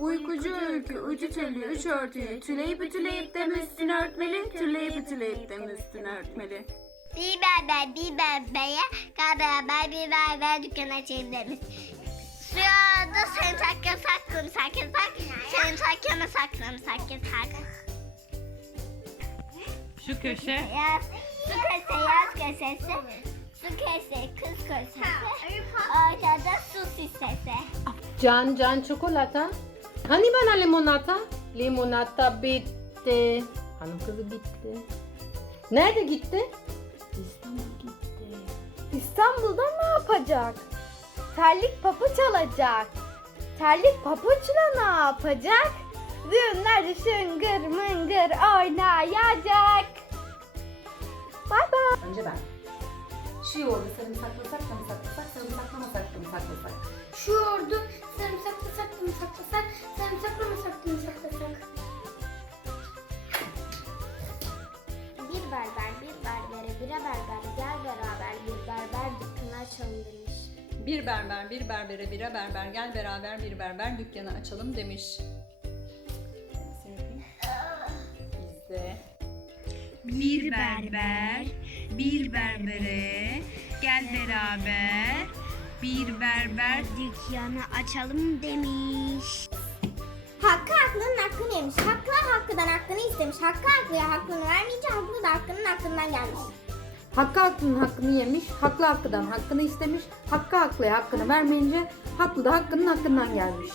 Uykucu ülkü, ucu tüllü, üç örtülü, tüleyip ütüleyip de üstünü örtmeli, tüleyip ütüleyip de üstünü örtmeli. Bir berber bir berbere beraber bir berber dükkanı açayım demiş. Sırada sen sakın sakın sakın sak. Sen sakın sakın sakın sak. Şu köşe. Yaz, su kese yaz kesesi. Su kese kız kesesi. Ortada su sisesi. Can can çikolata. Hani bana limonata? Limonata bitti. Hanım kızı bitti. Nerede gitti? İstanbul gitti. İstanbul'da ne yapacak? Terlik papuç alacak. Terlik papuçla ne yapacak? Düğünlerde şıngır mıngır oynayacak. Bay bay. Önce ben. Şu yoğurdu sarımsaklasak mı berber bir berbere bire berber gel beraber bir berber dükkanı açalım demiş. Bir berber bir berbere bire berber gel beraber bir berber dükkanı açalım demiş. Bizde. Bir berber, bir berbere, gel beraber, bir berber Dükkanı açalım demiş. Hakkı haklının hakkını yemiş. Haklı hakkıdan hakkını istemiş. Hakkı haklıya hakkını vermeyince haklı da hakkının hakkından gelmiş. Hakkı hakkının hakkını yemiş, haklı hakkıdan hakkını istemiş, hakkı haklıya hakkını vermeyince haklı da hakkının hakkından gelmiş.